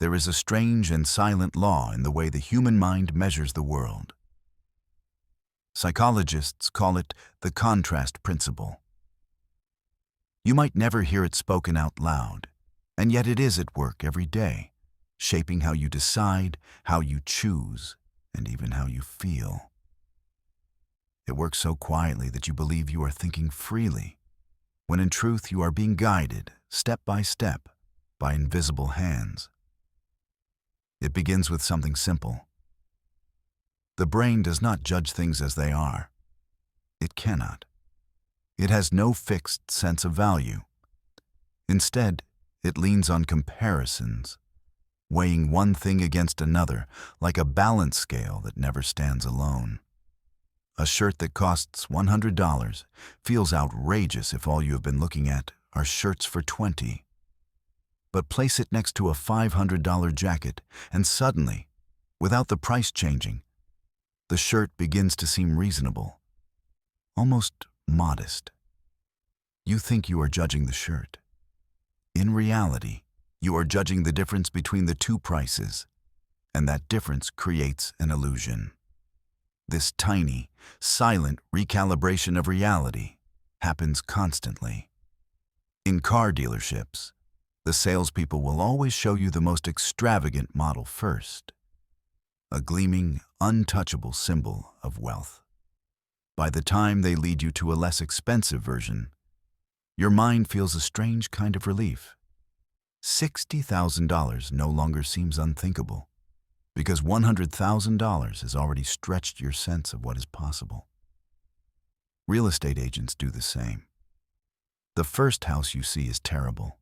there is a strange and silent law in the way the human mind measures the world. Psychologists call it the contrast principle. You might never hear it spoken out loud, and yet it is at work every day, shaping how you decide, how you choose, and even how you feel. It works so quietly that you believe you are thinking freely, when in truth you are being guided, step by step, by invisible hands. It begins with something simple. The brain does not judge things as they are. It cannot. It has no fixed sense of value. Instead, it leans on comparisons, weighing one thing against another like a balance scale that never stands alone. A shirt that costs $100 feels outrageous if all you have been looking at are shirts for $20. But place it next to a $500 jacket, and suddenly, without the price changing, the shirt begins to seem reasonable, almost modest. You think you are judging the shirt. In reality, you are judging the difference between the two prices, and that difference creates an illusion. This tiny, silent recalibration of reality happens constantly. In car dealerships, the salespeople will always show you the most extravagant model first, a gleaming, untouchable symbol of wealth. By the time they lead you to a less expensive version, your mind feels a strange kind of relief. $60,000 no longer seems unthinkable, because $100,000 has already stretched your sense of what is possible. Real estate agents do the same. The first house you see is terrible.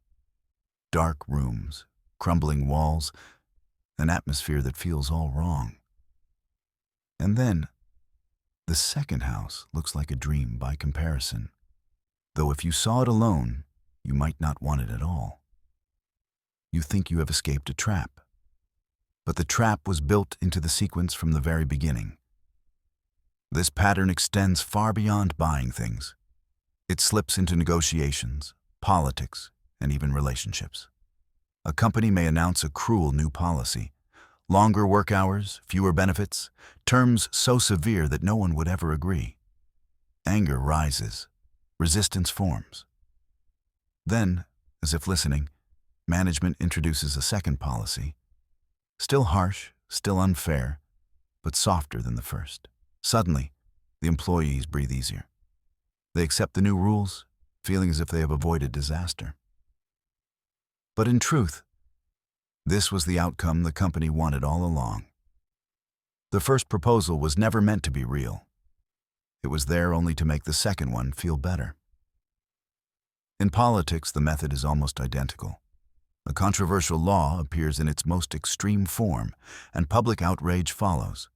Dark rooms, crumbling walls, an atmosphere that feels all wrong. And then, the second house looks like a dream by comparison, though if you saw it alone, you might not want it at all. You think you have escaped a trap, but the trap was built into the sequence from the very beginning. This pattern extends far beyond buying things. It slips into negotiations, politics, and even relationships. A company may announce a cruel new policy: longer work hours, fewer benefits, terms so severe that no one would ever agree. Anger rises, resistance forms. Then, as if listening, management introduces a second policy, still harsh, still unfair, but softer than the first. Suddenly, the employees breathe easier. They accept the new rules, feeling as if they have avoided disaster. But in truth, this was the outcome the company wanted all along. The first proposal was never meant to be real. It was there only to make the second one feel better. In politics, the method is almost identical. A controversial law appears in its most extreme form, and public outrage follows.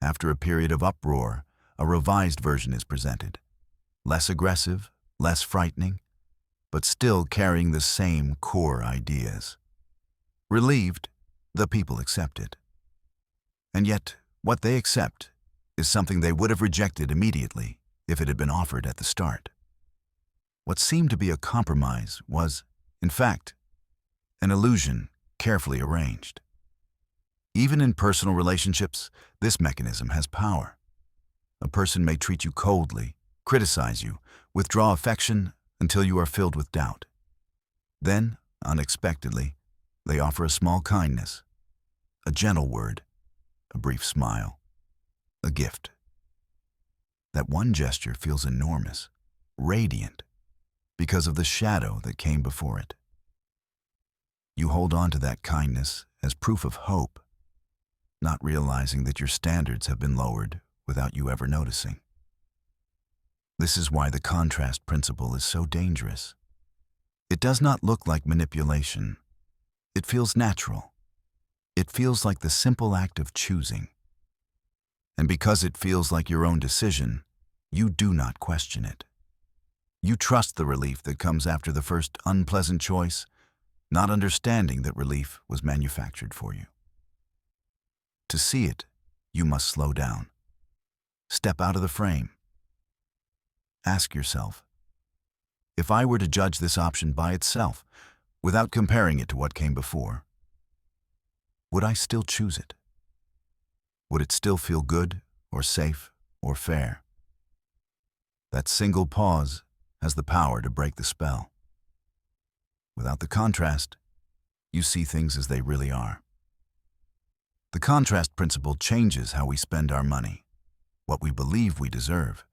After a period of uproar, a revised version is presented. Less aggressive, less frightening, but still carrying the same core ideas. Relieved, the people accept it. And yet, what they accept is something they would have rejected immediately if it had been offered at the start. What seemed to be a compromise was, in fact, an illusion carefully arranged. Even in personal relationships, this mechanism has power. A person may treat you coldly, criticize you, withdraw affection until you are filled with doubt. Then, unexpectedly, they offer a small kindness, a gentle word, a brief smile, a gift. That one gesture feels enormous, radiant, because of the shadow that came before it. You hold on to that kindness as proof of hope, not realizing that your standards have been lowered without you ever noticing. This is why the contrast principle is so dangerous. It does not look like manipulation. It feels natural. It feels like the simple act of choosing. And because it feels like your own decision, you do not question it. You trust the relief that comes after the first unpleasant choice, not understanding that relief was manufactured for you. To see it, you must slow down. Step out of the frame. Ask yourself, if I were to judge this option by itself, without comparing it to what came before, would I still choose it? Would it still feel good or safe or fair? That single pause has the power to break the spell. Without the contrast, you see things as they really are. The contrast principle changes how we spend our money, what we believe we deserve,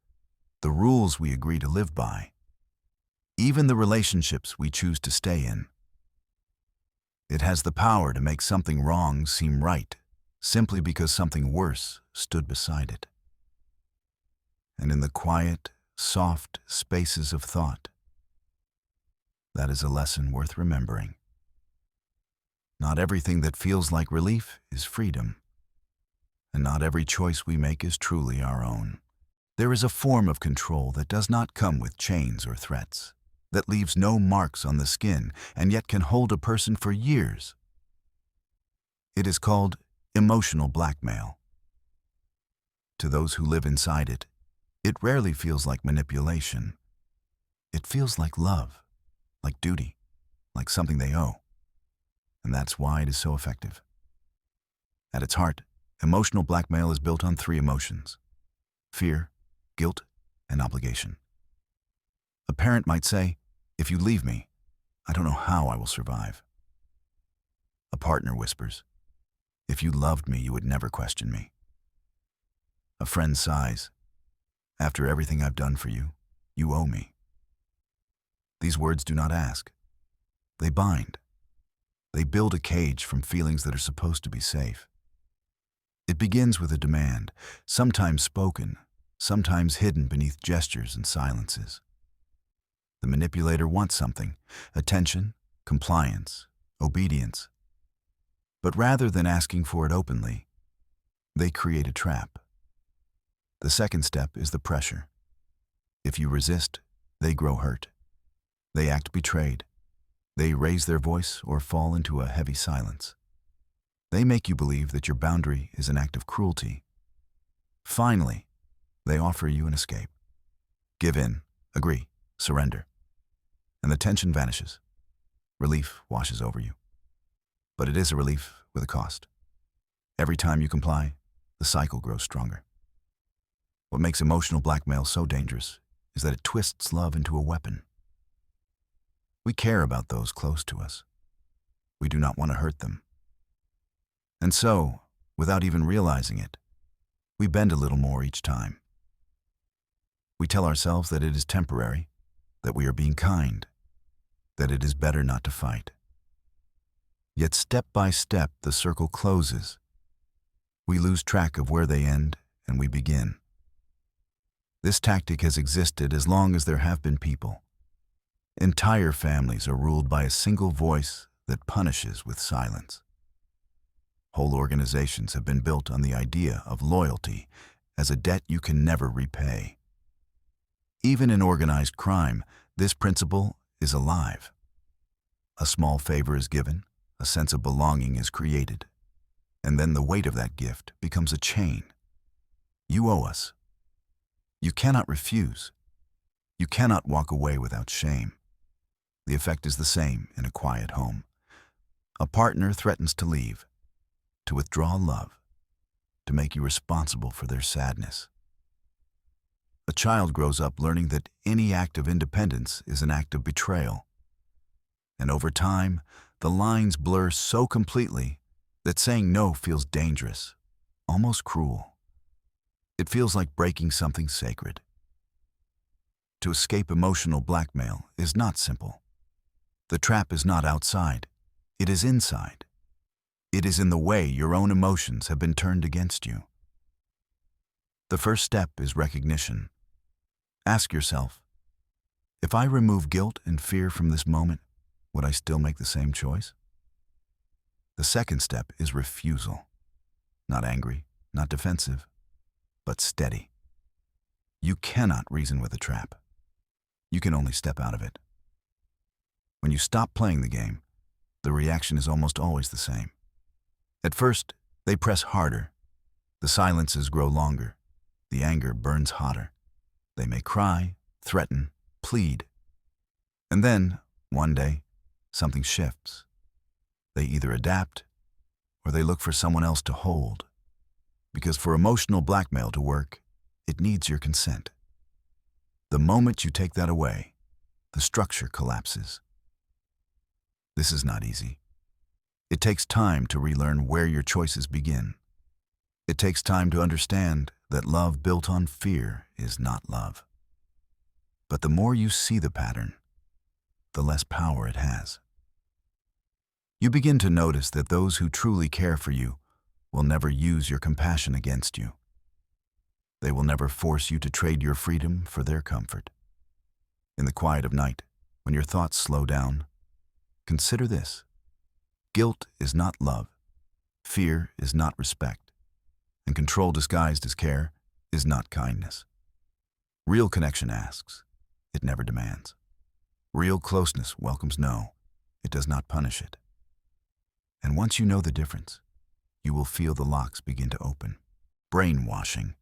the rules we agree to live by, even the relationships we choose to stay in. It has the power to make something wrong seem right, simply because something worse stood beside it. And in the quiet, soft spaces of thought, that is a lesson worth remembering. Not everything that feels like relief is freedom, and not every choice we make is truly our own. There is a form of control that does not come with chains or threats, that leaves no marks on the skin and yet can hold a person for years. It is called emotional blackmail. To those who live inside it, it rarely feels like manipulation. It feels like love, like duty, like something they owe. And that's why it is so effective. At its heart, emotional blackmail is built on three emotions: fear, guilt, and obligation. A parent might say, "If you leave me, I don't know how I will survive." A partner whispers, "If you loved me, you would never question me." A friend sighs, "After everything I've done for you, you owe me." These words do not ask. They bind. They build a cage from feelings that are supposed to be safe. It begins with a demand, sometimes spoken, sometimes hidden beneath gestures and silences. The manipulator wants something: attention, compliance, obedience. But rather than asking for it openly, they create a trap. The second step is the pressure. If you resist, they grow hurt. They act betrayed. They raise their voice or fall into a heavy silence. They make you believe that your boundary is an act of cruelty. Finally, they offer you an escape. Give in, agree, surrender. And the tension vanishes. Relief washes over you. But it is a relief with a cost. Every time you comply, the cycle grows stronger. What makes emotional blackmail so dangerous is that it twists love into a weapon. We care about those close to us. We do not want to hurt them. And so, without even realizing it, we bend a little more each time. We tell ourselves that it is temporary, that we are being kind, that it is better not to fight. Yet step by step, the circle closes. We lose track of where they end and we begin. This tactic has existed as long as there have been people. Entire families are ruled by a single voice that punishes with silence. Whole organizations have been built on the idea of loyalty as a debt you can never repay. Even in organized crime, this principle is alive. A small favor is given, a sense of belonging is created, and then the weight of that gift becomes a chain. You owe us. You cannot refuse. You cannot walk away without shame. The effect is the same in a quiet home. A partner threatens to leave, to withdraw love, to make you responsible for their sadness. A child grows up learning that any act of independence is an act of betrayal. And over time, the lines blur so completely that saying no feels dangerous, almost cruel. It feels like breaking something sacred. To escape emotional blackmail is not simple. The trap is not outside, it is inside. It is in the way your own emotions have been turned against you. The first step is recognition. Ask yourself, if I remove guilt and fear from this moment, would I still make the same choice? The second step is refusal. Not angry, not defensive, but steady. You cannot reason with a trap. You can only step out of it. When you stop playing the game, the reaction is almost always the same. At first, they press harder. The silences grow longer. The anger burns hotter. They may cry, threaten, plead. And then, one day, something shifts. They either adapt or they look for someone else to hold. Because for emotional blackmail to work, it needs your consent. The moment you take that away, the structure collapses. This is not easy. It takes time to relearn where your choices begin. It takes time to understand that love built on fear is not love. But the more you see the pattern, the less power it has. You begin to notice that those who truly care for you will never use your compassion against you. They will never force you to trade your freedom for their comfort. In the quiet of night, when your thoughts slow down, consider this. Guilt is not love. Fear is not respect. And control disguised as care is not kindness. Real connection asks. It never demands. Real closeness welcomes no. It does not punish it. And once you know the difference, you will feel the locks begin to open. Brainwashing.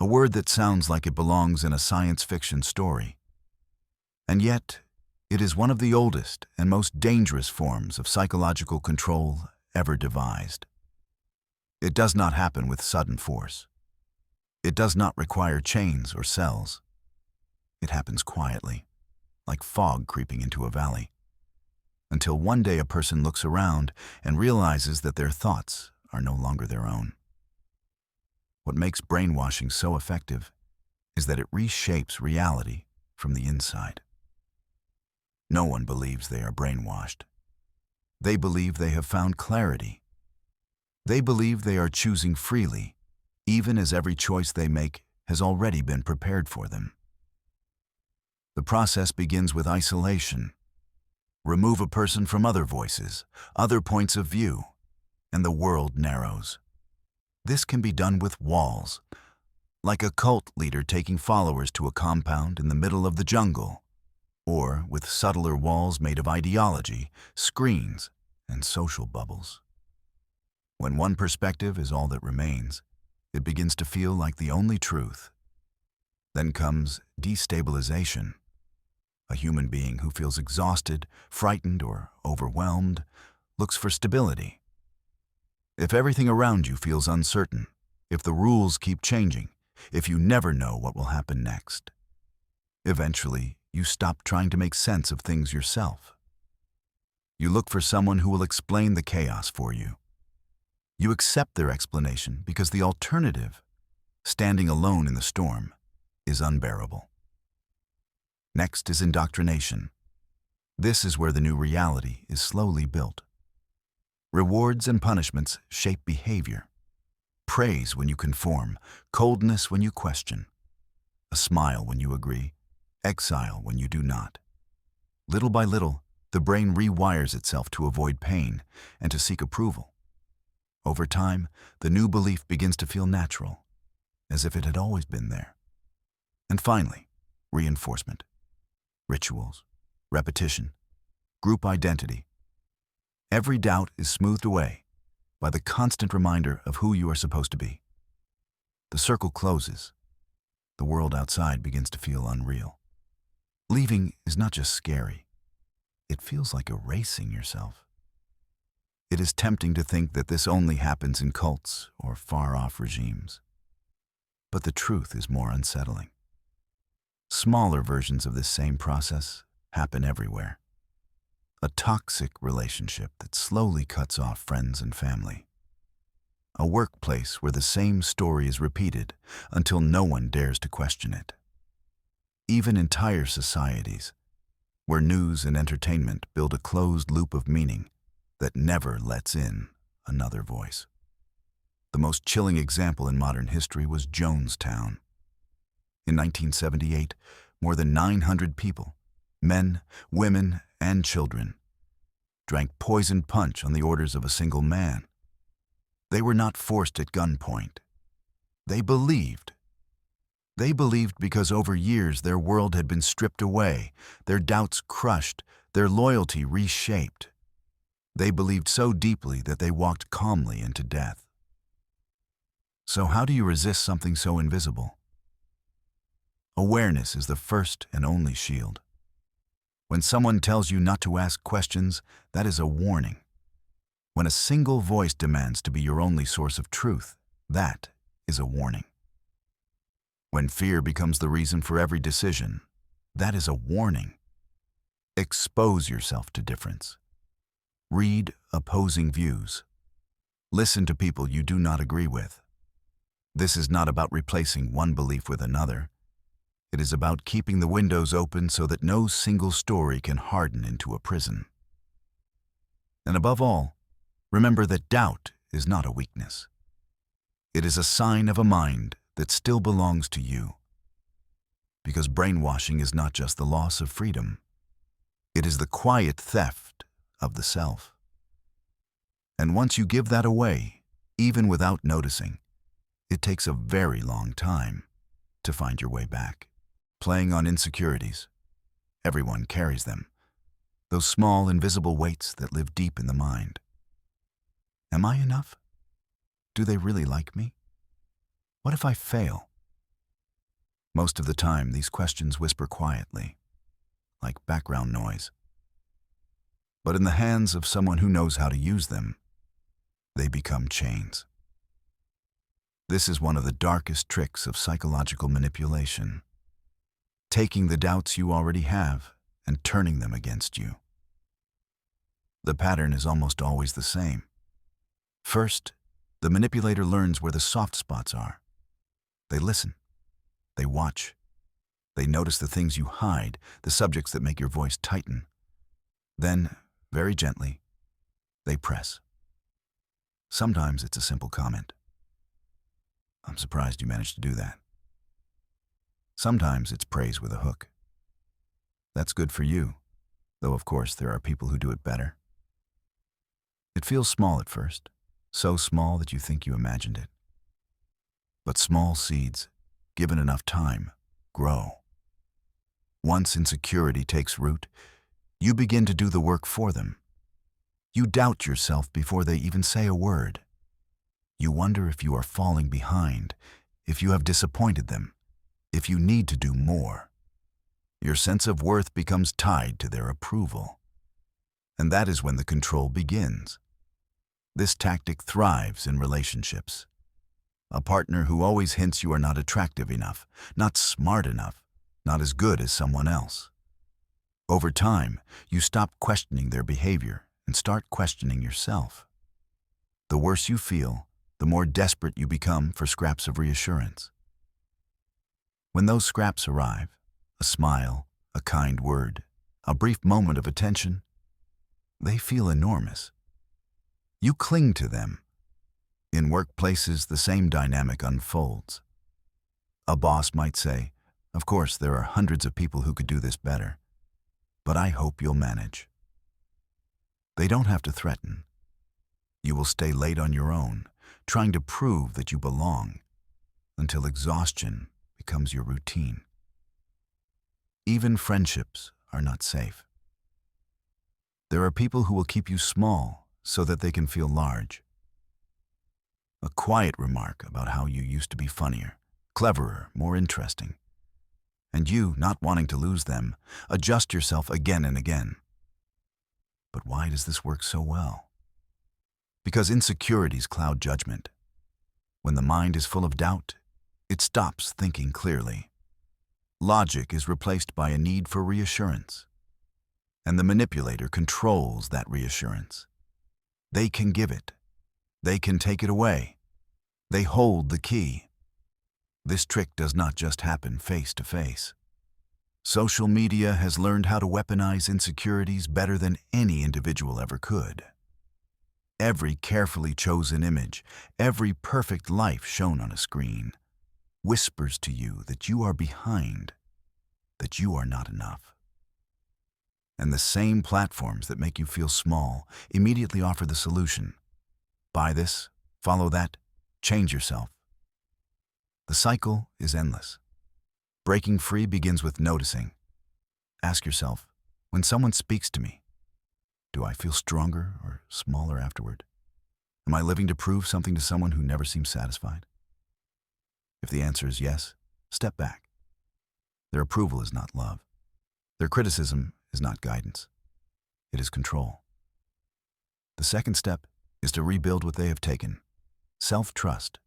A word that sounds like it belongs in a science fiction story. And yet, it is one of the oldest and most dangerous forms of psychological control ever devised. It does not happen with sudden force. It does not require chains or cells. It happens quietly, like fog creeping into a valley, until one day a person looks around and realizes that their thoughts are no longer their own. What makes brainwashing so effective is that it reshapes reality from the inside. No one believes they are brainwashed. They believe they have found clarity. They believe they are choosing freely, even as every choice they make has already been prepared for them. The process begins with isolation. Remove a person from other voices, other points of view, and the world narrows. This can be done with walls, like a cult leader taking followers to a compound in the middle of the jungle, or with subtler walls made of ideology, screens, and social bubbles. When one perspective is all that remains, it begins to feel like the only truth. Then comes destabilization. A human being who feels exhausted, frightened, or overwhelmed looks for stability. If everything around you feels uncertain, if the rules keep changing, if you never know what will happen next, eventually you stop trying to make sense of things yourself. You look for someone who will explain the chaos for you. You accept their explanation because the alternative, standing alone in the storm, is unbearable. Next is indoctrination. This is where the new reality is slowly built. Rewards and punishments shape behavior. Praise when you conform, coldness when you question, a smile when you agree, exile when you do not. Little by little, the brain rewires itself to avoid pain and to seek approval. Over time, the new belief begins to feel natural, as if it had always been there. And finally, reinforcement. Rituals, repetition, group identity. Every doubt is smoothed away by the constant reminder of who you are supposed to be. The circle closes. The world outside begins to feel unreal. Leaving is not just scary. It feels like erasing yourself. It is tempting to think that this only happens in cults or far-off regimes. But the truth is more unsettling. Smaller versions of this same process happen everywhere. A toxic relationship that slowly cuts off friends and family. A workplace where the same story is repeated until no one dares to question it. Even entire societies, where news and entertainment build a closed loop of meaning that never lets in another voice. The most chilling example in modern history was Jonestown. In 1978, more than 900 people, men, women, and children, drank poisoned punch on the orders of a single man. They were not forced at gunpoint. They believed. They believed because over years their world had been stripped away, their doubts crushed, their loyalty reshaped. They believed so deeply that they walked calmly into death. So how do you resist something so invisible? Awareness is the first and only shield. When someone tells you not to ask questions, that is a warning. When a single voice demands to be your only source of truth, that is a warning. When fear becomes the reason for every decision, that is a warning. Expose yourself to difference. Read opposing views. Listen to people you do not agree with. This is not about replacing one belief with another. It is about keeping the windows open so that no single story can harden into a prison. And above all, remember that doubt is not a weakness. It is a sign of a mind that still belongs to you. Because brainwashing is not just the loss of freedom. It is the quiet theft of the self. And once you give that away, even without noticing, it takes a very long time to find your way back. Playing on insecurities. Everyone carries them. Those small, invisible weights that live deep in the mind. Am I enough? Do they really like me? What if I fail? Most of the time, these questions whisper quietly, like background noise. But in the hands of someone who knows how to use them, they become chains. This is one of the darkest tricks of psychological manipulation. Taking the doubts you already have and turning them against you. The pattern is almost always the same. First, the manipulator learns where the soft spots are. They listen. They watch. They notice the things you hide, the subjects that make your voice tighten. Then, very gently, they press. Sometimes it's a simple comment. I'm surprised you managed to do that. Sometimes it's praise with a hook. That's good for you, though of course there are people who do it better. It feels small at first, so small that you think you imagined it. But small seeds, given enough time, grow. Once insecurity takes root, you begin to do the work for them. You doubt yourself before they even say a word. You wonder if you are falling behind, if you have disappointed them, if you need to do more. Your sense of worth becomes tied to their approval. And that is when the control begins. This tactic thrives in relationships. A partner who always hints you are not attractive enough, not smart enough, not as good as someone else. Over time, you stop questioning their behavior and start questioning yourself. The worse you feel, the more desperate you become for scraps of reassurance. When those scraps arrive, a smile, a kind word, a brief moment of attention, they feel enormous. You cling to them. In workplaces, the same dynamic unfolds. A boss might say, "Of course, there are hundreds of people who could do this better, but I hope you'll manage." They don't have to threaten. You will stay late on your own, trying to prove that you belong, until exhaustion becomes your routine. Even friendships are not safe. There are people who will keep you small so that they can feel large. A quiet remark about how you used to be funnier, cleverer, more interesting. And you, not wanting to lose them, adjust yourself again and again. But why does this work so well? Because insecurities cloud judgment. When the mind is full of doubt, it stops thinking clearly. Logic is replaced by a need for reassurance. And the manipulator controls that reassurance. They can give it. They can take it away. They hold the key. This trick does not just happen face to face. Social media has learned how to weaponize insecurities better than any individual ever could. Every carefully chosen image, every perfect life shown on a screen, whispers to you that you are behind, that you are not enough. And the same platforms that make you feel small immediately offer the solution. Buy this, follow that, change yourself. The cycle is endless. Breaking free begins with noticing. Ask yourself, when someone speaks to me, do I feel stronger or smaller afterward? Am I living to prove something to someone who never seems satisfied? If the answer is yes, step back. Their approval is not love. Their criticism is not guidance. It is control. The second step is to rebuild what they have taken. Self-trust.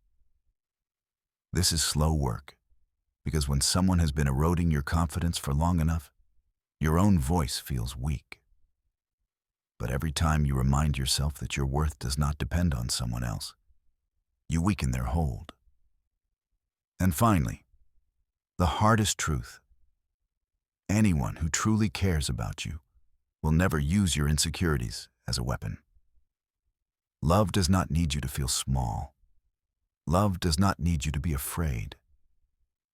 This is slow work, because when someone has been eroding your confidence for long enough, your own voice feels weak. But every time you remind yourself that your worth does not depend on someone else, you weaken their hold. And finally, the hardest truth. Anyone who truly cares about you will never use your insecurities as a weapon. Love does not need you to feel small. Love does not need you to be afraid.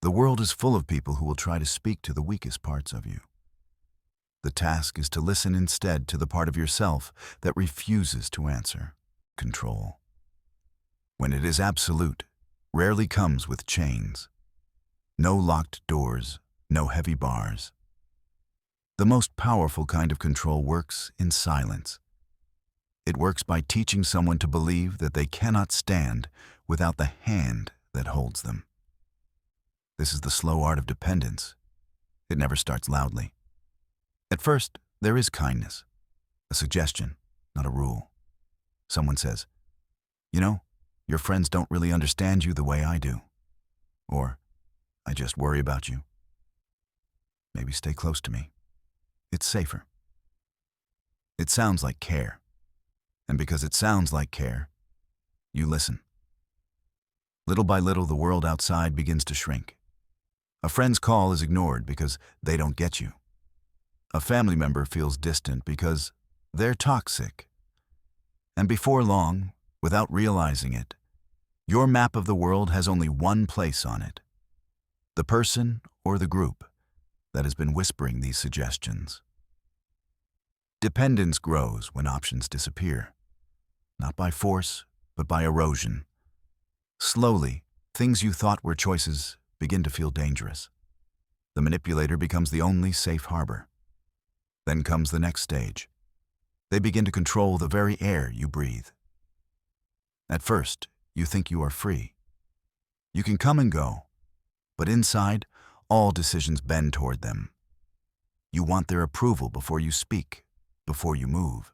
The world is full of people who will try to speak to the weakest parts of you. The task is to listen instead to the part of yourself that refuses to answer. Control, when it is absolute, rarely comes with chains. No locked doors, no heavy bars. The most powerful kind of control works in silence. It works by teaching someone to believe that they cannot stand without the hand that holds them. This is the slow art of dependence. It never starts loudly. At first, there is kindness, a suggestion, not a rule. Someone says, "You know, your friends don't really understand you the way I do." Or, "I just worry about you. Maybe stay close to me. It's safer." It sounds like care. And because it sounds like care, you listen. Little by little, the world outside begins to shrink. A friend's call is ignored because they don't get you. A family member feels distant because they're toxic. And before long, without realizing it, your map of the world has only one place on it: the person or the group that has been whispering these suggestions. Dependence grows when options disappear, not by force, but by erosion. Slowly, things you thought were choices begin to feel dangerous. The manipulator becomes the only safe harbor. Then comes the next stage. They begin to control the very air you breathe. At first, you think you are free. You can come and go, but inside, all decisions bend toward them. You want their approval before you speak, before you move.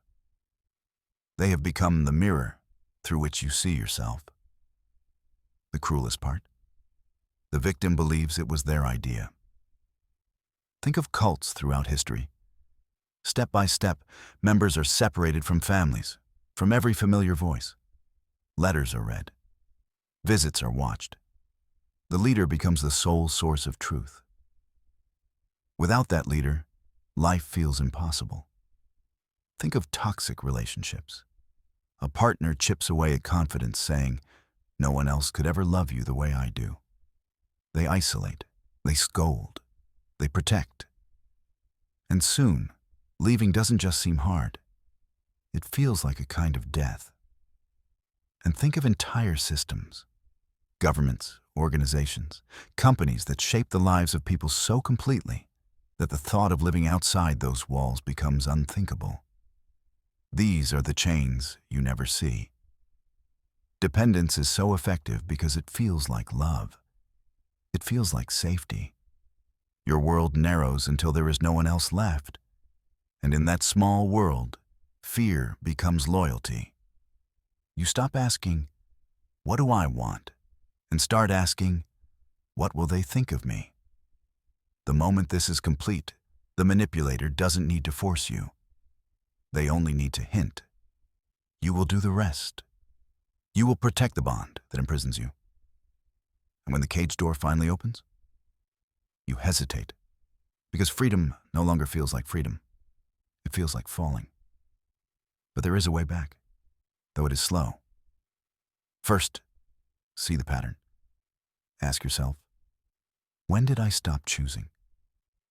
They have become the mirror through which you see yourself. The cruelest part? The victim believes it was their idea. Think of cults throughout history. Step by step, members are separated from families, from every familiar voice. Letters are read. Visits are watched. The leader becomes the sole source of truth. Without that leader, life feels impossible. Think of toxic relationships. A partner chips away at confidence, saying, "No one else could ever love you the way I do." They isolate, they scold, they protect. And soon, leaving doesn't just seem hard. It feels like a kind of death. And think of entire systems, governments, organizations, companies that shape the lives of people so completely that the thought of living outside those walls becomes unthinkable. These are the chains you never see. Dependence is so effective because it feels like love. It feels like safety. Your world narrows until there is no one else left. And in that small world, fear becomes loyalty. You stop asking, "What do I want?" and start asking, "What will they think of me?" The moment this is complete, the manipulator doesn't need to force you. They only need to hint. You will do the rest. You will protect the bond that imprisons you. And when the cage door finally opens, you hesitate, because freedom no longer feels like freedom. It feels like falling. But there is a way back, though it is slow. First, see the pattern. Ask yourself, when did I stop choosing?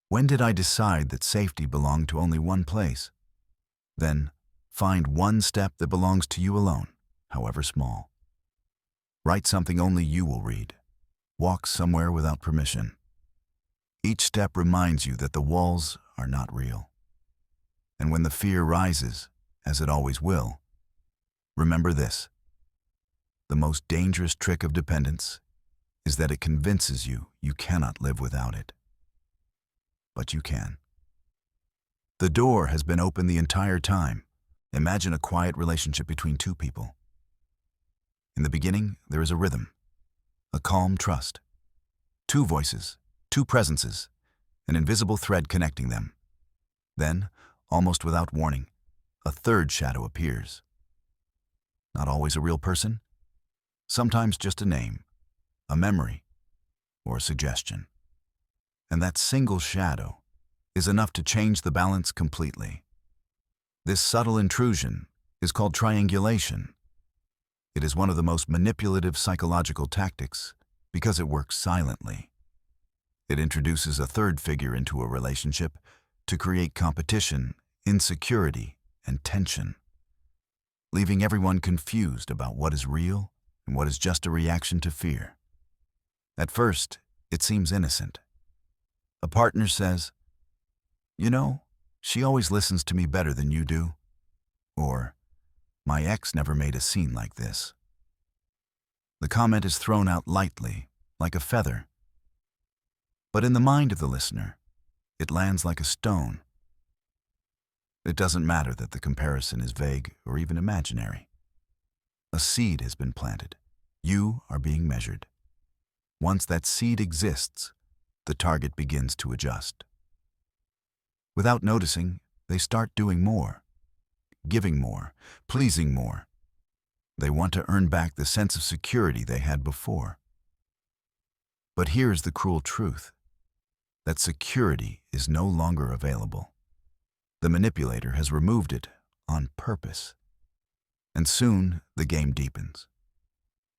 When did I decide that safety belonged to only one place? Then, find one step that belongs to you alone, however small. Write something only you will read. Walk somewhere without permission. Each step reminds you that the walls are not real. And when the fear rises, as it always will, remember this: the most dangerous trick of dependence is that it convinces you you cannot live without it. But you can. The door has been open the entire time, Imagine a quiet relationship between two people. In the beginning, there is a rhythm, a calm trust. Two voices, two presences, an invisible thread connecting them. Then, almost without warning, a third shadow appears. Not always a real person, sometimes just a name, a memory, or a suggestion. And that single shadow is enough to change the balance completely. This subtle intrusion is called triangulation. It is one of the most manipulative psychological tactics because it works silently. It introduces a third figure into a relationship to create competition, insecurity, and tension, leaving everyone confused about what is real and what is just a reaction to fear. At first, it seems innocent. A partner says, "You know, she always listens to me better than you do." Or, "My ex never made a scene like this." The comment is thrown out lightly, like a feather. But in the mind of the listener, it lands like a stone. It doesn't matter that the comparison is vague or even imaginary. A seed has been planted. You are being measured. Once that seed exists, the target begins to adjust. Without noticing, they start doing more, giving more, pleasing more. They want to earn back the sense of security they had before. But here's the cruel truth, that security is no longer available. The manipulator has removed it on purpose. And soon, the game deepens.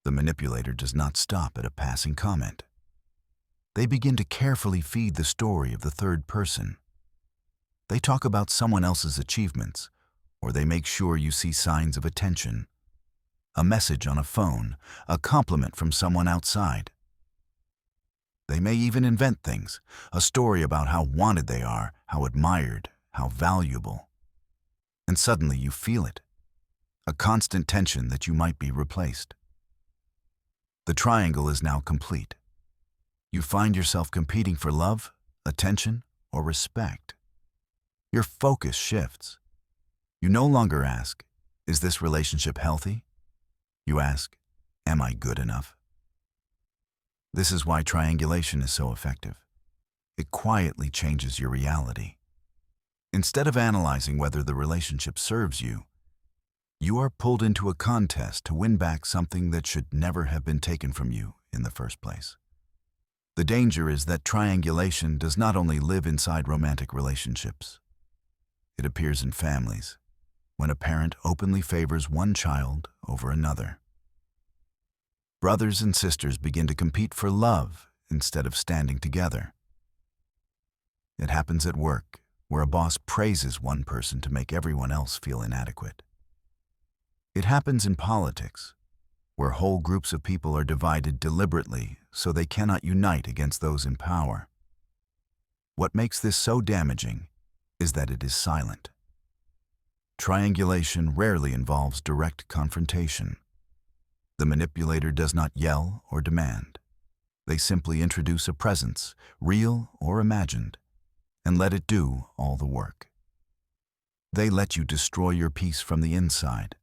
The manipulator does not stop at a passing comment. They begin to carefully feed the story of the third person. They talk about someone else's achievements, or they make sure you see signs of attention. A message on a phone, a compliment from someone outside. They may even invent things, a story about how wanted they are, how admired, how valuable. And suddenly you feel it, a constant tension that you might be replaced. The triangle is now complete. You find yourself competing for love, attention, or respect. Your focus shifts. You no longer ask, "Is this relationship healthy?" You ask, "Am I good enough?" This is why triangulation is so effective. It quietly changes your reality. Instead of analyzing whether the relationship serves you, you are pulled into a contest to win back something that should never have been taken from you in the first place. The danger is that triangulation does not only live inside romantic relationships. It appears in families, when a parent openly favors one child over another. Brothers and sisters begin to compete for love instead of standing together. It happens at work, where a boss praises one person to make everyone else feel inadequate. It happens in politics, where whole groups of people are divided deliberately so they cannot unite against those in power. What makes this so damaging is that it is silent. Triangulation rarely involves direct confrontation. The manipulator does not yell or demand. They simply introduce a presence, real or imagined, and let it do all the work. They let you destroy your peace from the inside,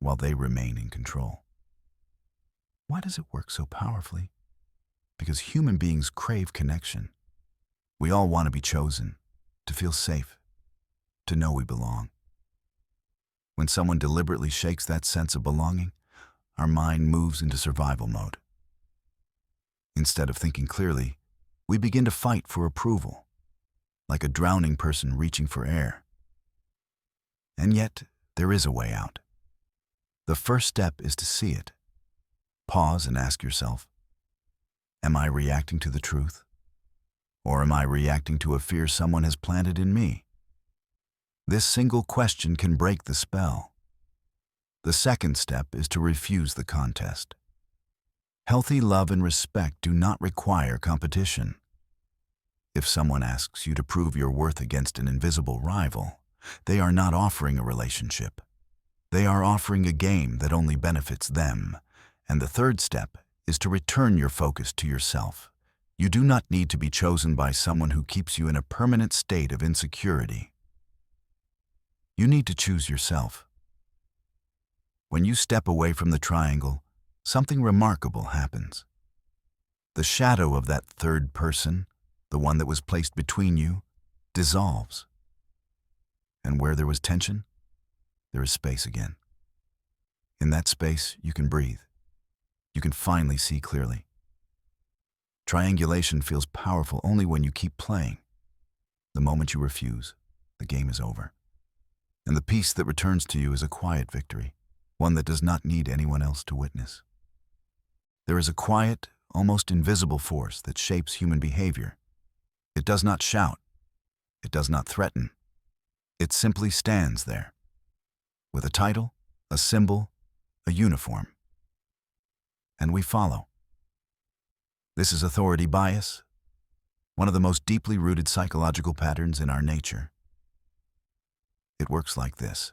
while they remain in control. Why does it work so powerfully? Because human beings crave connection. We all want to be chosen, to feel safe, to know we belong. When someone deliberately shakes that sense of belonging, our mind moves into survival mode. Instead of thinking clearly, we begin to fight for approval, like a drowning person reaching for air. And yet, there is a way out. The first step is to see it. Pause and ask yourself, am I reacting to the truth? Or am I reacting to a fear someone has planted in me? This single question can break the spell. The second step is to refuse the contest. Healthy love and respect do not require competition. If someone asks you to prove your worth against an invisible rival, they are not offering a relationship. They are offering a game that only benefits them. And the third step is to return your focus to yourself. You do not need to be chosen by someone who keeps you in a permanent state of insecurity. You need to choose yourself. When you step away from the triangle, something remarkable happens. The shadow of that third person, the one that was placed between you, dissolves. And where there was tension, there is space again. In that space, you can breathe. You can finally see clearly. Triangulation feels powerful only when you keep playing. The moment you refuse, the game is over. And the peace that returns to you is a quiet victory, one that does not need anyone else to witness. There is a quiet, almost invisible force that shapes human behavior. It does not shout. It does not threaten. It simply stands there, with a title, a symbol, a uniform. And we follow. This is authority bias, one of the most deeply rooted psychological patterns in our nature. It works like this.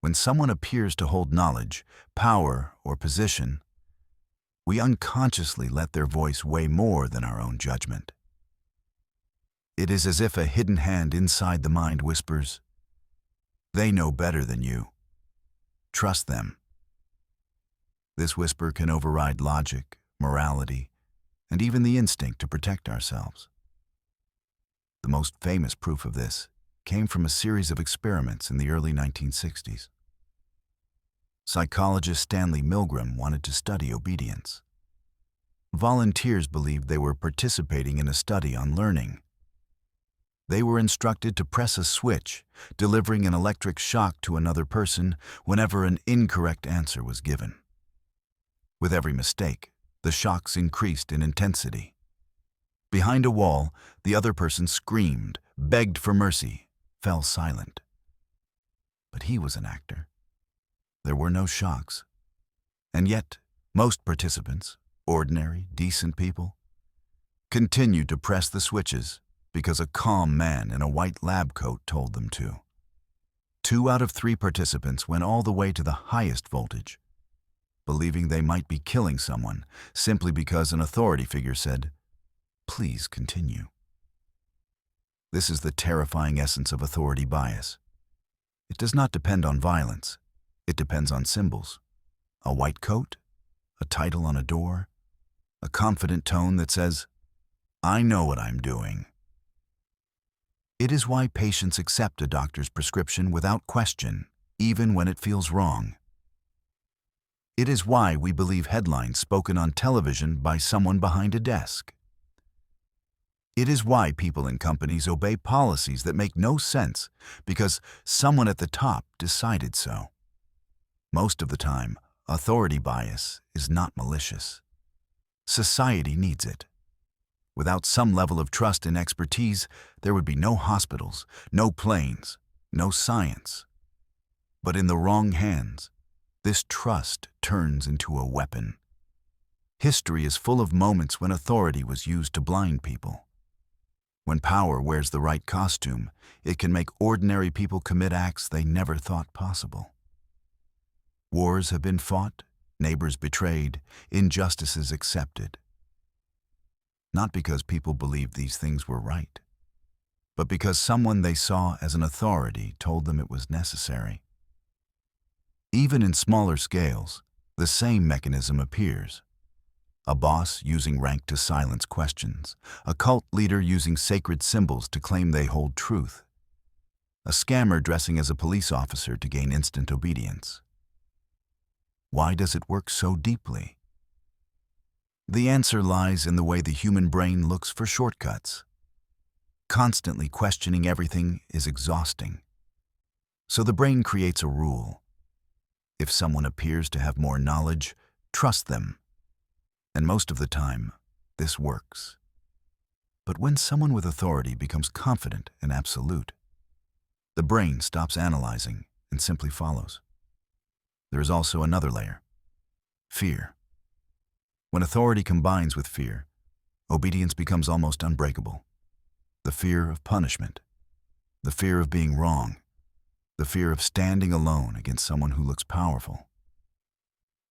When someone appears to hold knowledge, power, or position, we unconsciously let their voice weigh more than our own judgment. It is as if a hidden hand inside the mind whispers, "They know better than you. Trust them." This whisper can override logic, morality, and even the instinct to protect ourselves. The most famous proof of this came from a series of experiments in the early 1960s. Psychologist Stanley Milgram wanted to study obedience. Volunteers believed they were participating in a study on learning. They were instructed to press a switch, delivering an electric shock to another person whenever an incorrect answer was given. With every mistake, the shocks increased in intensity. Behind a wall, the other person screamed, begged for mercy, fell silent. But he was an actor. There were no shocks. And yet, most participants, ordinary, decent people, continued to press the switches because a calm man in a white lab coat told them to. 2 out of 3 participants went all the way to the highest voltage, believing they might be killing someone simply because an authority figure said, "Please continue." This is the terrifying essence of authority bias. It does not depend on violence. It depends on symbols. A white coat, a title on a door, a confident tone that says, "I know what I'm doing." It is why patients accept a doctor's prescription without question, even when it feels wrong. It is why we believe headlines spoken on television by someone behind a desk. It is why people in companies obey policies that make no sense because someone at the top decided so. Most of the time, authority bias is not malicious. Society needs it. Without some level of trust and expertise, there would be no hospitals, no planes, no science. But in the wrong hands, this trust turns into a weapon. History is full of moments when authority was used to blind people. When power wears the right costume, it can make ordinary people commit acts they never thought possible. Wars have been fought, neighbors betrayed, injustices accepted. Not because people believed these things were right, but because someone they saw as an authority told them it was necessary. Even in smaller scales, the same mechanism appears. A boss using rank to silence questions, a cult leader using sacred symbols to claim they hold truth, a scammer dressing as a police officer to gain instant obedience. Why does it work so deeply? The answer lies in the way the human brain looks for shortcuts. Constantly questioning everything is exhausting. So the brain creates a rule. If someone appears to have more knowledge, trust them. And most of the time, this works. But when someone with authority becomes confident and absolute, the brain stops analyzing and simply follows. There is also another layer: fear. When authority combines with fear, obedience becomes almost unbreakable. The fear of punishment, the fear of being wrong, the fear of standing alone against someone who looks powerful.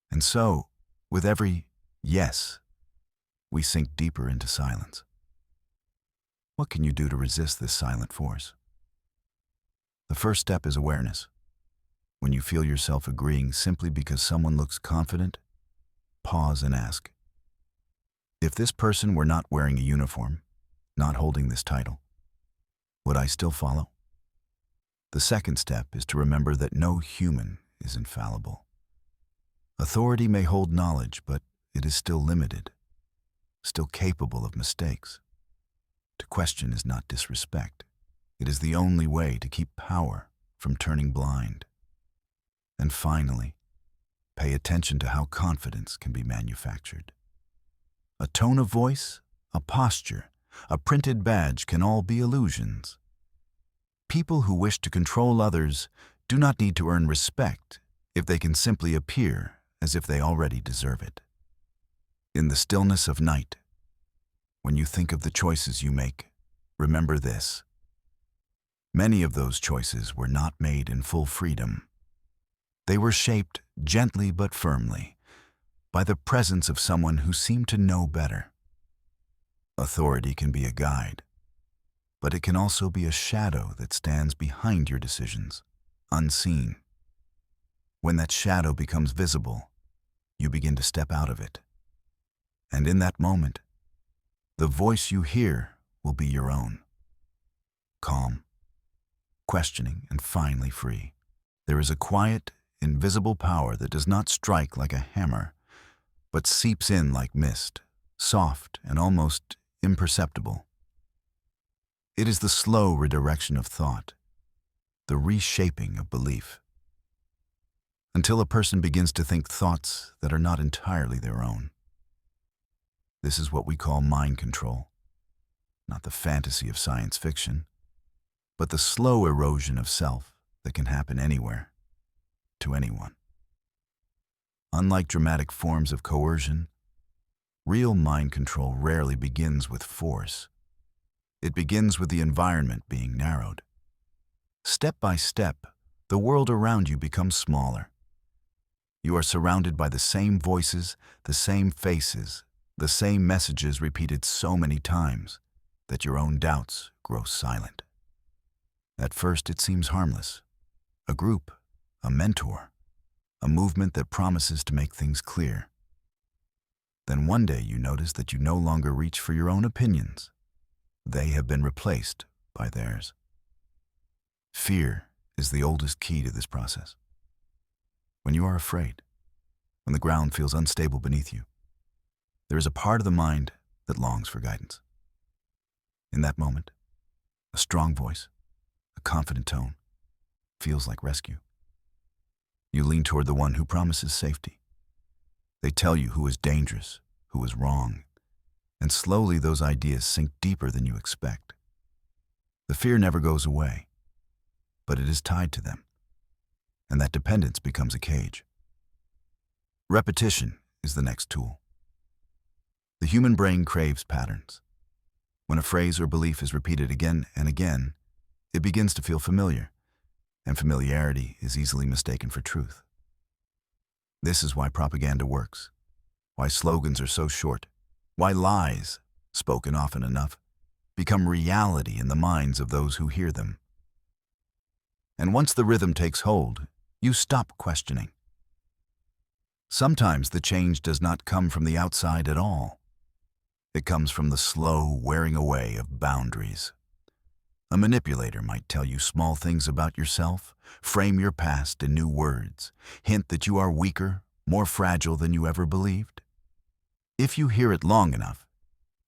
And so, with every yes, we sink deeper into silence. What can you do to resist this silent force? The first step is awareness. When you feel yourself agreeing simply because someone looks confident, pause and ask, if this person were not wearing a uniform, not holding this title, would I still follow? The second step is to remember that no human is infallible. Authority may hold knowledge, but it is still limited, still capable of mistakes. To question is not disrespect. It is the only way to keep power from turning blind. And finally, pay attention to how confidence can be manufactured. A tone of voice, a posture, a printed badge can all be illusions. People who wish to control others do not need to earn respect if they can simply appear as if they already deserve it. In the stillness of night, when you think of the choices you make, remember this. Many of those choices were not made in full freedom. They were shaped gently but firmly by the presence of someone who seemed to know better. Authority can be a guide, but it can also be a shadow that stands behind your decisions, unseen. When that shadow becomes visible, you begin to step out of it. And in that moment, the voice you hear will be your own. Calm, questioning, and finally free. There is a quiet, invisible power that does not strike like a hammer, but seeps in like mist, soft and almost imperceptible. It is the slow redirection of thought, the reshaping of belief, until a person begins to think thoughts that are not entirely their own. This is what we call mind control, not the fantasy of science fiction, but the slow erosion of self that can happen anywhere, to anyone. Unlike dramatic forms of coercion, real mind control rarely begins with force. It begins with the environment being narrowed. Step by step, the world around you becomes smaller. You are surrounded by the same voices, the same faces, the same messages repeated so many times that your own doubts grow silent. At first, it seems harmless. A group, a mentor, a movement that promises to make things clear. Then one day you notice that you no longer reach for your own opinions. They have been replaced by theirs. Fear is the oldest key to this process. When you are afraid, when the ground feels unstable beneath you, there is a part of the mind that longs for guidance. In that moment, a strong voice, a confident tone, feels like rescue. You lean toward the one who promises safety. They tell you who is dangerous, who is wrong, and slowly those ideas sink deeper than you expect. The fear never goes away, but it is tied to them, and that dependence becomes a cage. Repetition is the next tool. The human brain craves patterns. When a phrase or belief is repeated again and again, it begins to feel familiar, and familiarity is easily mistaken for truth. This is why propaganda works, why slogans are so short, why lies, spoken often enough, become reality in the minds of those who hear them. And once the rhythm takes hold, you stop questioning. Sometimes the change does not come from the outside at all. It comes from the slow wearing away of boundaries. A manipulator might tell you small things about yourself, frame your past in new words, hint that you are weaker, more fragile than you ever believed. If you hear it long enough,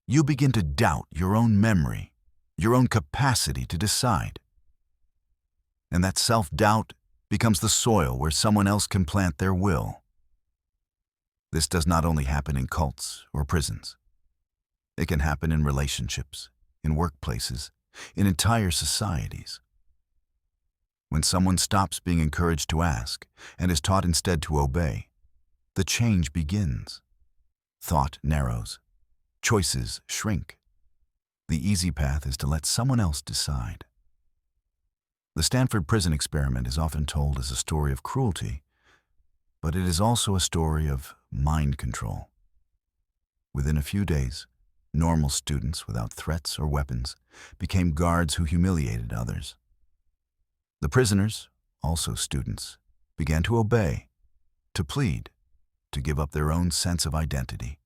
you begin to doubt your own memory, your own capacity to decide. And that self-doubt becomes the soil where someone else can plant their will. This does not only happen in cults or prisons. It can happen in relationships, in workplaces, in entire societies. When someone stops being encouraged to ask and is taught instead to obey, the change begins. Thought narrows. Choices shrink. The easy path is to let someone else decide. The Stanford prison experiment is often told as a story of cruelty, but it is also a story of mind control. Within a few days, normal students without threats or weapons became guards who humiliated others. The prisoners, also students, began to obey, to plead, to give up their own sense of identity,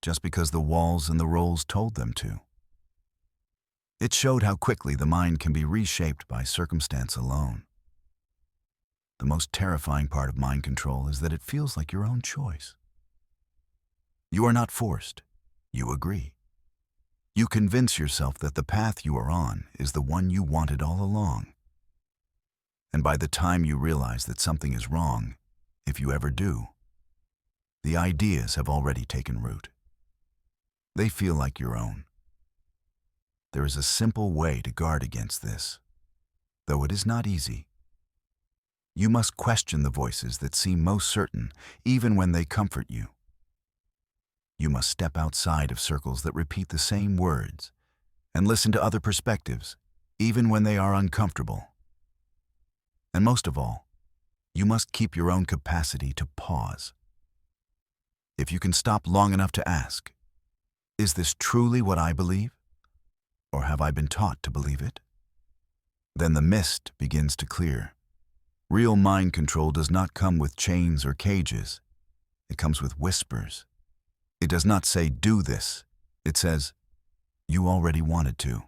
just because the walls and the roles told them to. It showed how quickly the mind can be reshaped by circumstance alone. The most terrifying part of mind control is that it feels like your own choice. You are not forced. You agree. You convince yourself that the path you are on is the one you wanted all along. And by the time you realize that something is wrong, if you ever do, the ideas have already taken root. They feel like your own. There is a simple way to guard against this, though it is not easy. You must question the voices that seem most certain, even when they comfort you. You must step outside of circles that repeat the same words and listen to other perspectives, even when they are uncomfortable. And most of all, you must keep your own capacity to pause. If you can stop long enough to ask, is this truly what I believe? Or have I been taught to believe it? Then the mist begins to clear. Real mind control does not come with chains or cages. It comes with whispers. It does not say, do this. It says, you already wanted to.